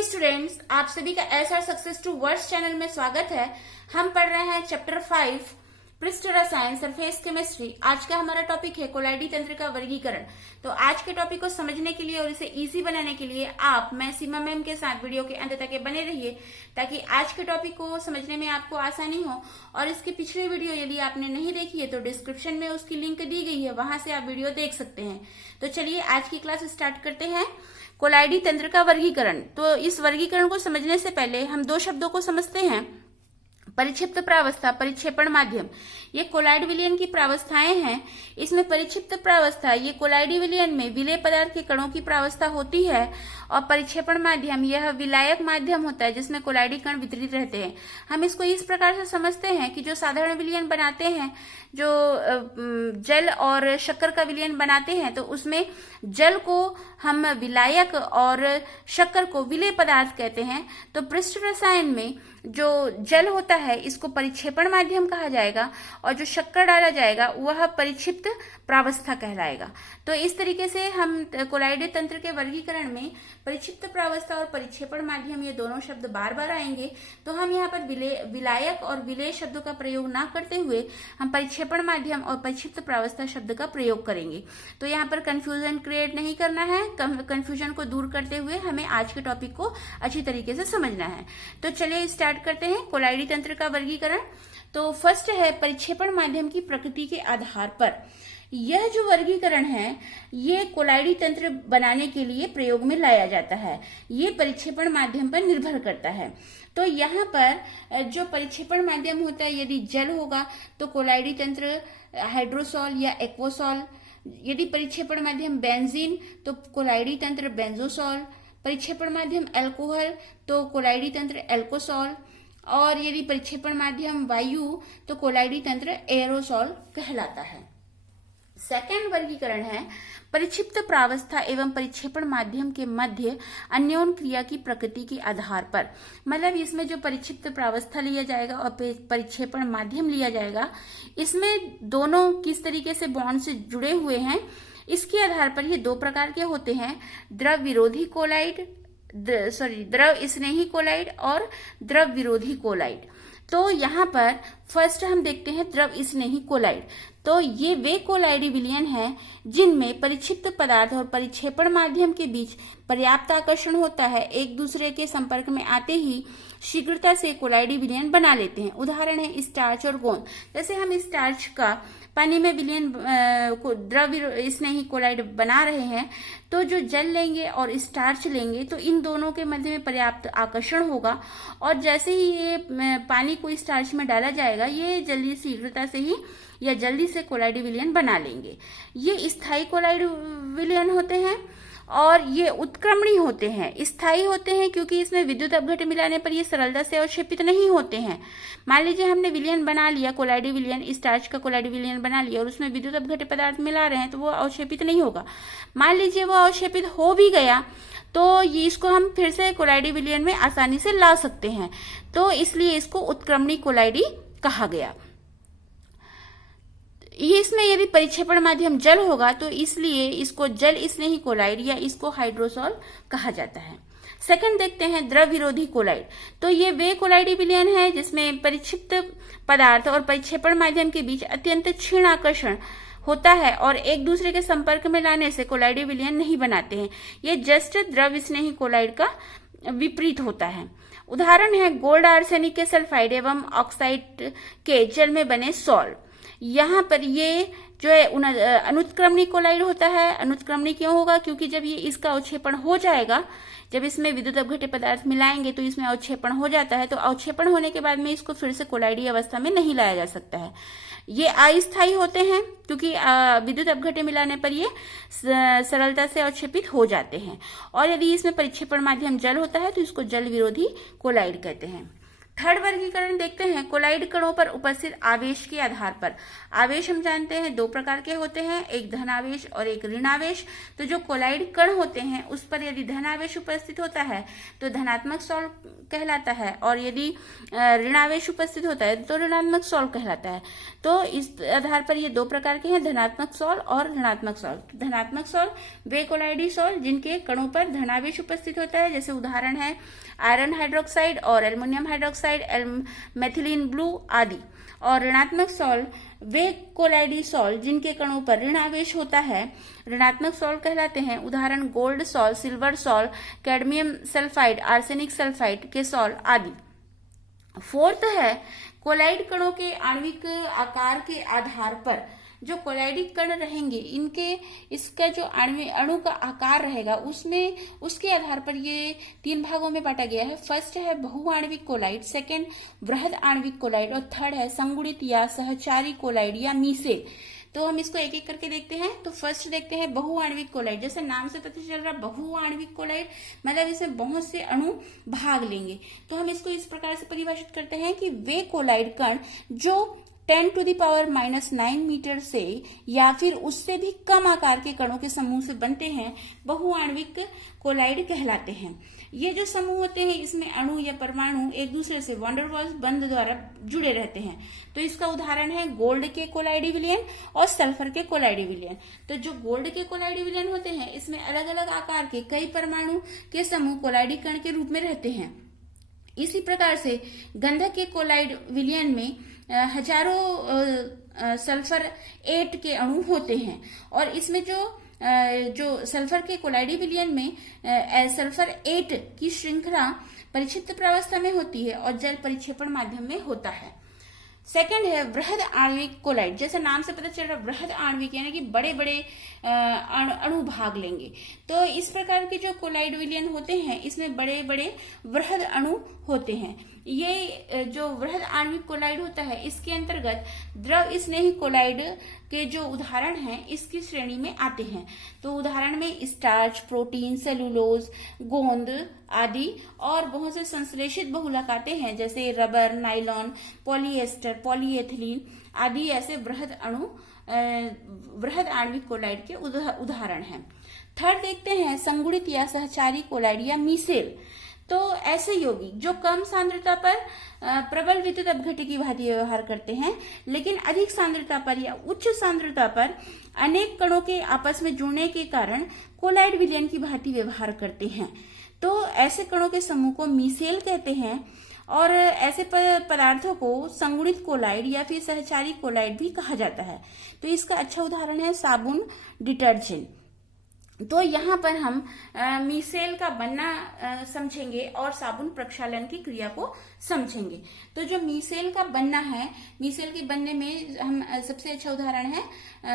Hello students, आप सभी का SR success to words channel में स्वागत है। हम पढ़ रहे हैं चैप्टर 5 पृष्ठ रसायन सरफेस केमिस्ट्री। आज का हमारा टॉपिक है कोलाइडी तंत्र का वर्गीकरण। तो आज के टॉपिक को समझने के लिए और इसे इजी बनाने के लिए आप मैं सीमा मैम के साथ वीडियो के अंत तक बने रहिए, ताकि आज के टॉपिक को समझने में आपको आसानी हो। और इसके पिछले वीडियो यदि आपने नहीं देखी है तो डिस्क्रिप्शन में उसकी लिंक दी गई है, वहां से आप वीडियो देख सकते हैं। तो चलिए आज की क्लास स्टार्ट करते हैं। कोलाइडी तंत्र का वर्गीकरण। तो इस वर्गीकरण को समझने से पहले हम दो शब्दों को समझते हैं, परिक्षिप्त प्रावस्था, परिक्षेपण माध्यम। ये कोलाइड विलयन की प्रावस्थाएं हैं। इसमें परिक्षिप्त प्रावस्था ये कोलाइडी विलयन में विलेय पदार्थ के कणों की प्रावस्था होती है, और परिक्षेपण माध्यम यह विलायक माध्यम होता है जिसमें कोलाइडी कण वितरित रहते हैं। हम इसको इस प्रकार से समझते हैं कि जो साधारण विलयन बनाते हैं, जो जल और शक्कर का विलयन बनाते हैं, तो उसमें जल को हम विलायक और शक्कर को विलेय पदार्थ कहते हैं। तो पृष्ठ रसायन में जो जल होता है इसको परिक्षेपण माध्यम कहा जाएगा, और जो शक्कर डाला जाएगा वह परिक्षिप्त प्रावस्था कहलाएगा। तो इस तरीके से हम कोलाइडी तंत्र के वर्गीकरण में परिक्षिप्त प्रावस्था और परिक्षेपण माध्यम ये दोनों शब्द बार बार आएंगे। तो हम यहाँ पर विलायक और विलेय शब्दों का प्रयोग ना करते हुए हम परिक्षेपण माध्यम और परिक्षिप्त प्रावस्था शब्द का प्रयोग करेंगे। तो यहाँ पर कंफ्यूजन क्रिएट नहीं करना है। कंफ्यूजन को दूर करते हुए हमें आज के टॉपिक को अच्छी तरीके से समझना है। तो चलिए स्टार्ट करते हैं कोलाइडी तंत्र का वर्गीकरण। तो फर्स्ट है परिक्षेपण माध्यम की प्रकृति के आधार पर। यह जो वर्गीकरण है ये कोलाइडी तंत्र बनाने के लिए प्रयोग में लाया जाता है। ये परिक्षेपण माध्यम पर निर्भर करता है। तो यहाँ पर जो परिक्षेपण माध्यम होता है, यदि जल होगा तो कोलाइडी तंत्र हाइड्रोसॉल या एक्वोसॉल। यदि परिक्षेपण माध्यम बेंजीन तो कोलाइडी तंत्र बेंजोसॉल। परिक्षेपण माध्यम अल्कोहल तो कोलाइडी तंत्र एल्कोसॉल। और यदि परिक्षेपण माध्यम वायु तो कोलाइडी तंत्र एरोसॉल कहलाता है। सेकंड वर्गीकरण है परिक्षिप्त प्रावस्था एवं परिक्षेपण माध्यम के मध्य अन्योन क्रिया की प्रकृति के आधार पर। मतलब इसमें जो परिक्षिप्त प्रावस्था लिया जाएगा और परिक्षेपण माध्यम लिया जाएगा, इसमें दोनों किस तरीके से बॉन्ड से जुड़े हुए हैं इसके आधार पर ये दो प्रकार के होते हैं, द्रव विरोधी कोलाइड, द्रव स्नेही कोलाइड और द्रव विरोधी कोलाइड। तो यहाँ पर फर्स्ट हम देखते हैं द्रव स्नेही कोलाइड। तो ये वे कोलाइडी विलयन हैं जिनमें परिक्षिप्त पदार्थ और परिक्षेपण माध्यम के बीच पर्याप्त आकर्षण होता है। एक दूसरे के संपर्क में आते ही शीघ्रता से कोलाइडी विलयन बना लेते हैं। उदाहरण है स्टार्च और गोंद। जैसे हम स्टार्च का पानी में विलयन द्रव स्नेही कोलाइड बना रहे हैं, तो जो जल लेंगे और स्टार्च लेंगे तो इन दोनों के मध्य में पर्याप्त आकर्षण होगा, और जैसे ही ये पानी को स्टार्च में डाला जाएगा ये जल्दी शीघ्रता से ही या जल्दी से कोलाइडी विलयन बना लेंगे। ये स्थायी कोलाइड विलयन होते हैं और ये उत्क्रमणी होते हैं। स्थायी होते हैं क्योंकि इसमें विद्युत अपघट्य मिलाने पर ये सरलता से अवक्षेपित नहीं होते हैं। मान लीजिए हमने विलयन बना लिया, कोलाइडी विलयन, स्टार्च का कोलाइडी विलयन बना लिया और उसमें विद्युत अपघट्य पदार्थ मिला रहे हैं तो वो अवक्षेपित नहीं होगा। मान लीजिए वो अवक्षेपित हो भी गया तो ये इसको हम फिर से कोलाइडी विलयन में आसानी से ला सकते हैं। तो इसलिए इसको उत्क्रमणी कोलाइडी कहा गया। ये इसमें यदि परिक्षेपण माध्यम जल होगा तो इसलिए इसको जल स्नेही कोलाइड या इसको हाइड्रोसॉल कहा जाता है। सेकंड देखते हैं द्रव विरोधी कोलाइड। तो ये वे कोलाइडी विलयन है जिसमें परिक्षिप्त पदार्थ और परिक्षेपण माध्यम के बीच अत्यंत क्षीण आकर्षण होता है और एक दूसरे के संपर्क में लाने से कोलाइडी विलयन नहीं बनाते हैं। ये जस्ट द्रव स्नेही कोलाइड का विपरीत होता है। उदाहरण है गोल्ड आर्सेनिक के सल्फाइड एवं ऑक्साइड के जल में बने सॉल्ट। यहाँ पर ये जो है अनुत्क्रमणी कोलाइड होता है। अनुत्क्रमणी क्यों होगा? क्योंकि जब ये इसका अवक्षेपण हो जाएगा, जब इसमें विद्युत अपघट्य पदार्थ मिलाएंगे तो इसमें अवक्षेपण हो जाता है, तो अवक्षेपण होने के बाद में इसको फिर से कोलाइडी अवस्था में नहीं लाया जा सकता है। ये अस्थायी होते हैं क्योंकि विद्युत अपघट्य मिलाने पर ये सरलता से अवक्षेपित हो जाते हैं। और यदि इसमें परिक्षेपण माध्यम जल होता है तो इसको जल विरोधी कोलाइड कहते हैं। थर्ड वर्गीकरण देखते हैं कोलाइड कणों पर उपस्थित आवेश के आधार पर। आवेश हम जानते हैं दो प्रकार के होते हैं, एक धन आवेश और एक ऋण आवेश। तो जो कोलाइड कण होते हैं उस पर यदि धन आवेश उपस्थित होता है तो धनात्मक सॉल कहलाता है, और यदि ऋण आवेश उपस्थित होता है तो ऋणात्मक सॉल कहलाता है। तो इस आधार पर ये दो प्रकार के हैं, धनात्मक सॉल और ऋणात्मक सॉल। धनात्मक सॉल वे कोलाइडी सॉल जिनके कणों पर धनावेश उपस्थित होता है, जैसे उदाहरण है आयरन हाइड्रोक्साइड और एल्युमिनियम हाइड्रोक्साइड, मेथिलीन ब्लू आदि। और ऋणात्मक सॉल वे कोलाइडी सॉल जिनके कणों पर ऋण आवेश होता है, ऋणात्मक सॉल कहलाते हैं। उदाहरण gold sol, silver sol, cadmium sulphide, arsenic sulphide के सॉल आदि। फोर्थ है कोलाइड कणों के आणविक आकार के आधार पर। जो कोलाइडिक कण रहेंगे इसका जो अणु का आकार रहेगा उसमें उसके आधार पर ये तीन भागों में बांटा गया है। फर्स्ट है बहुआण्विक कोलाइड, सेकंड वृहद आणविक कोलाइड और थर्ड है संगुणित या सहचारी कोलाइड या मीसेल। तो हम इसको एक एक करके देखते हैं। तो फर्स्ट देखते हैं बहुआण्विक कोलाइड। जैसे नाम से पता चल रहा है बहुआण्विक कोलाइड मतलब इसमें बहुत से अणु भाग लेंगे। तो हम इसको इस प्रकार से परिभाषित करते हैं कि वे कोलाइड कण जो 10⁻⁹ मीटर से या फिर उससे भी कम आकार के कणों के समूह से बनते हैं बहुआण्विक कोलाइड कहलाते हैं। ये जो समूह होते हैं इसमें अणु या परमाणु एक दूसरे से वैन डेर वाल्स बंध द्वारा जुड़े रहते हैं। तो इसका उदाहरण है गोल्ड के कोलाइडी विलयन और सल्फर के कोलाइडी विलयन। तो जो गोल्ड के कोलाइडी विलयन होते हैं इसमें अलग अलग आकार के कई परमाणु के समूह कोलाइडी कण के रूप में रहते हैं। इसी प्रकार से गंधक के कोलाइड विलयन में हजारों सल्फर 8 के अणु होते हैं, और इसमें जो सल्फर के कोलाइडी विलयन में सल्फर 8 की श्रृंखला परिक्षिप्त प्रावस्था में होती है और जल परिक्षेपण माध्यम में होता है। सेकंड है वृहद आणविक कोलाइड। जैसे नाम से पता चल रहा है वृहद आणविक यानी कि बड़े बड़े अणु भाग लेंगे। तो इस प्रकार के जो कोलाइड विलयन होते हैं इसमें बड़े बड़े वृहद अणु होते हैं। ये जो वृहद आणविक कोलाइड होता है इसके अंतर्गत द्रव स्नेही कोलाइड के जो उदाहरण हैं इसकी श्रेणी में आते हैं। तो उदाहरण में स्टार्च, प्रोटीन, सेलुलोज, गोंद आदि और बहुत से संश्लेषित बहुलकातें हैं जैसे रबर, नाइलॉन, पॉलीएस्टर, पॉलीएथिलीन आदि ऐसे वृहद आणविक कोलाइड के उदाहरण हैं। थर्ड देखते हैं संगुणित या सहचारी कोलाइड या मीसेल। तो ऐसे यौगिक जो कम सांद्रता पर प्रबल विद्युत अपघट्य की भांति व्यवहार करते हैं लेकिन अधिक सांद्रता पर या उच्च सांद्रता पर अनेक कणों के आपस में जुड़ने के कारण कोलाइड विलयन की भांति व्यवहार करते हैं। तो ऐसे कणों के समूह को मीसेल कहते हैं, और ऐसे पदार्थों को संगुणित कोलाइड या फिर सहचारी कोलाइड भी कहा जाता है। तो इसका अच्छा उदाहरण है साबुन, डिटर्जेंट। तो यहाँ पर हम मीसेल का बनना समझेंगे और साबुन प्रक्षालन की क्रिया को समझेंगे। तो जो मीसेल का बनना है, मीसेल के बनने में हम सबसे अच्छा उदाहरण है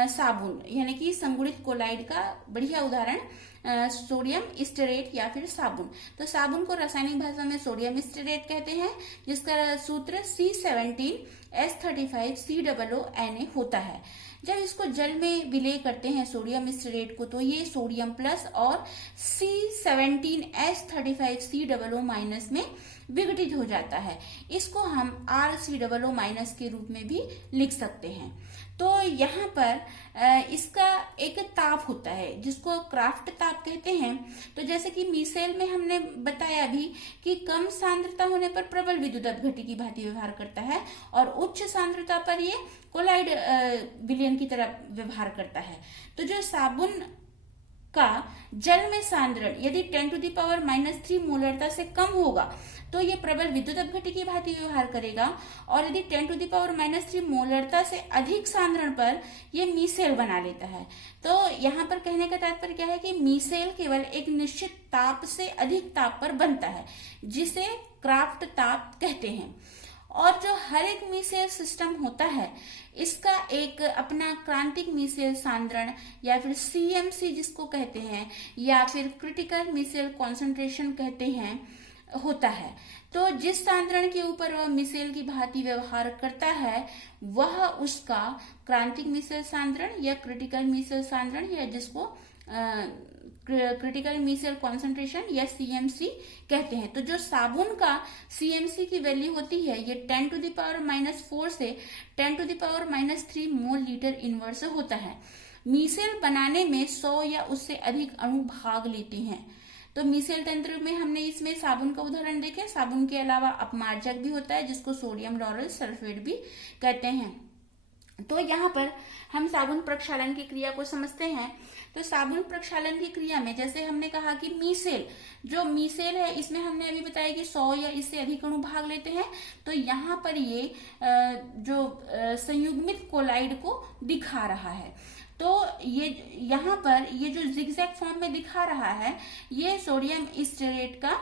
साबुन यानी कि संगुणित कोलाइड का बढ़िया उदाहरण सोडियम स्टेरेट या फिर साबुन। तो साबुन को रासायनिक भाषा में सोडियम स्टेरेट कहते हैं जिसका सूत्र C17H35COONA होता है। जब इसको जल में विलय करते हैं सोडियम स्टेरेट को तो ये सोडियम प्लस और C17H35COO- में विघटित हो जाता है। इसको हम RCOO- के रूप में भी लिख सकते हैं। तो यहाँ पर इसका एक ताप होता है जिसको क्राफ्ट ताप कहते हैं। तो जैसे कि मीसेल में हमने बताया अभी कि कम सांद्रता होने पर प्रबल विद्युत अपघट्य की भांति व्यवहार करता है और उच्च सांद्रता पर ये कोलाइड विलयन की तरह व्यवहार करता है। तो जो साबुन का जल में सांद्रण यदि 10⁻³ मोलरता से कम होगा तो ये प्रबल विद्युत अपघट्य की भांति व्यवहार करेगा, और यदि 10⁻³ मोलरता से अधिक सांद्रण पर ये मीसेल बना लेता है। तो यहाँ पर कहने का तात्पर्य क्या है कि मीसेल केवल एक निश्चित ताप से अधिक ताप पर बनता है जिसे क्राफ्ट ताप कहते हैं। और जो हर एक मीसेल सिस्टम होता है इसका एक अपना क्रांतिक मीसेल सांद्रण या फिर CMC जिसको कहते हैं या फिर क्रिटिकल मीसेल कॉन्सेंट्रेशन कहते हैं होता है। तो जिस सांद्रण के ऊपर वह मीसेल की भांति व्यवहार करता है वह उसका क्रांतिक मीसेल सांद्रण या क्रिटिकल मीसेल सांद्रण या जिसको क्रिटिकल मिसेल कॉन्सेंट्रेशन या CMC कहते हैं। तो जो साबुन का CMC की वैल्यू होती है ये 10⁻⁻4 से 10⁻³ मोल लीटर इनवर्स होता है। मिसेल बनाने में 100 या उससे अधिक अणु भाग लेते हैं। तो मिसेल तंत्र में हमने इसमें साबुन का उदाहरण देखे। साबुन के अलावा अपमार्जक भी होता है जिसको सोडियम लॉरेल सल्फेट भी कहते हैं। तो यहाँ पर हम साबुन प्रक्षालन की क्रिया को समझते हैं। तो साबुन प्रक्षालन की क्रिया में जैसे हमने कहा कि मिसेल है, इसमें हमने अभी बताया कि 100 या इससे अधिक अणु भाग लेते हैं। तो यहाँ पर ये जो संयुग्मित कोलाइड को दिखा रहा है। तो ये यहाँ पर ये जो जिगजैग फॉर्म में दिखा रहा है ये सोडियम स्टेरेट का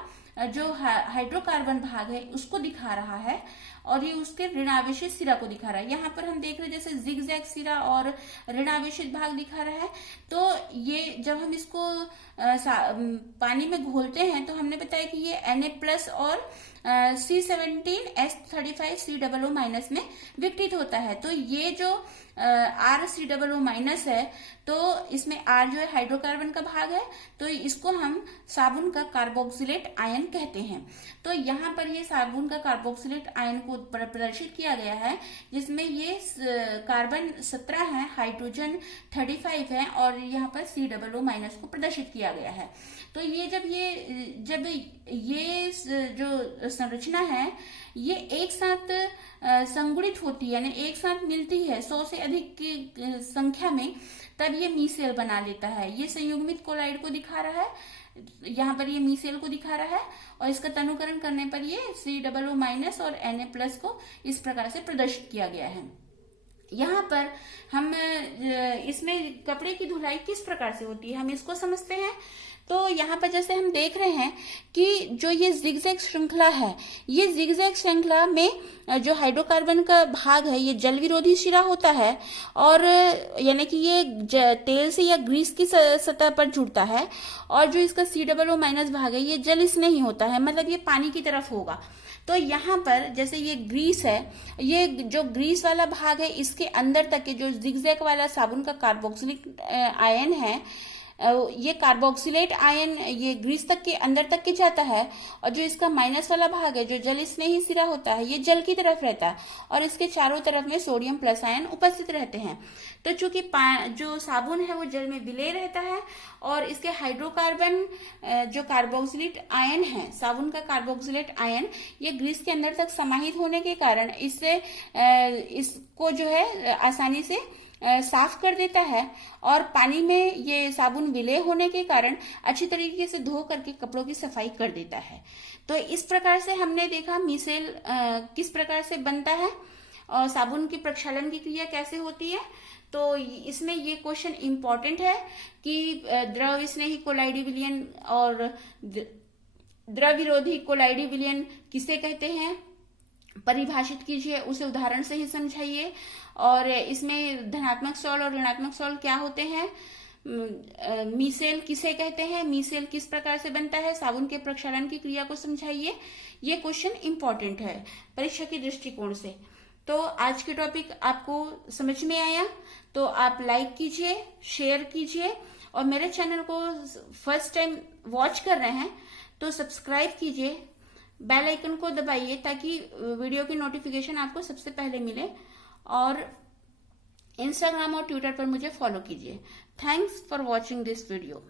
जो हाइड्रोकार्बन भाग है उसको दिखा रहा है और ये उसके ऋणावेशित सिरा को दिखा रहा है। यहाँ पर हम देख रहे हैं जैसे जिगजैग सिरा और ऋणावेशित भाग दिखा रहा है। तो ये जब हम इसको पानी में घोलते हैं तो हमने बताया कि ये Na+ और C17H35COO- में विघटित होता है। तो ये जो RCOO- है तो इसमें R जो है हाइड्रोकार्बन का भाग है, तो इसको हम साबुन का कार्बोक्सिलेट आयन कहते हैं। तो यहाँ पर ये साबुन का कार्बोक्सिलेट आयन को प्रदर्शित किया गया है जिसमें ये कार्बन 17 है, हाइड्रोजन 35 है और यहाँ पर COO- को प्रदर्शित किया गया है। तो ये जब ये जो संरचना है ये एक साथ संगुणित होती है, यानी एक साथ मिलती है 100 से अधिक की संख्या में, तब ये मिसेल बना लेता है। ये संयुग्मित कोलाइड को दिखा रहा है, यहाँ पर ये मिसेल को दिखा रहा है और इसका तनुकरण करने पर ये COO- और Na+ को इस प्रकार से प्रदर्शित किया गया है। यहाँ पर हम इसमें कपड़े की धुलाई किस प्रकार से होती है हम इसको समझते हैं। तो यहाँ पर जैसे हम देख रहे हैं कि जो ये जिगजैग श्रृंखला है, ये जिगजैग श्रृंखला में जो हाइड्रोकार्बन का भाग है ये जल विरोधी शिरा होता है और यानी कि ये तेल से या ग्रीस की सतह पर जुड़ता है और जो इसका COO- भाग है ये जल स्नेही होता है, मतलब ये पानी की तरफ होगा। तो यहाँ पर जैसे ये ग्रीस है, ये जो ग्रीस वाला भाग है इसके अंदर तक के जो जिगजैग वाला साबुन का कार्बोक्सिलिक आयन है, ये कार्बोक्सिलेट आयन ये ग्रीस तक के अंदर तक के जाता है और जो इसका माइनस वाला भाग है जो जल स्नेही सिरा होता है ये जल की तरफ रहता है और इसके चारों तरफ में सोडियम प्लस आयन उपस्थित रहते हैं। तो चूंकि जो साबुन है वो जल में विलय रहता है और इसके हाइड्रोकार्बन जो कार्बोक्सिलेट आयन है, साबुन का कार्बोक्सिलेट आयन ये ग्रीस के अंदर तक समाहित होने के कारण इसको जो है आसानी से साफ कर देता है और पानी में ये साबुन विलय होने के कारण अच्छी तरीके से धो करके कपड़ों की सफाई कर देता है। तो इस प्रकार से हमने देखा मिसेल किस प्रकार से बनता है और साबुन की प्रक्षालन की क्रिया कैसे होती है। तो इसमें ये क्वेश्चन इंपॉर्टेंट है कि द्रव स्नेही कोलाइडी विलयन और द्रव विरोधी कोलाइडी विलयन किसे कहते हैं, परिभाषित कीजिए, उसे उदाहरण से ही समझाइए। और इसमें धनात्मक सॉल्ट और ऋणात्मक सॉल्ट क्या होते हैं, मिसेल किसे कहते हैं, मिसेल किस प्रकार से बनता है, साबुन के प्रक्षालन की क्रिया को समझाइए। ये क्वेश्चन इंपॉर्टेंट है परीक्षा के दृष्टिकोण से। तो आज के टॉपिक आपको समझ में आया तो आप लाइक कीजिए, शेयर कीजिए और मेरे चैनल को फर्स्ट टाइम वॉच कर रहे हैं तो सब्सक्राइब कीजिए, बेल आइकन को दबाइए ताकि वीडियो की नोटिफिकेशन आपको सबसे पहले मिले और इंस्टाग्राम और ट्विटर पर मुझे फॉलो कीजिए। Thanks for watching this video.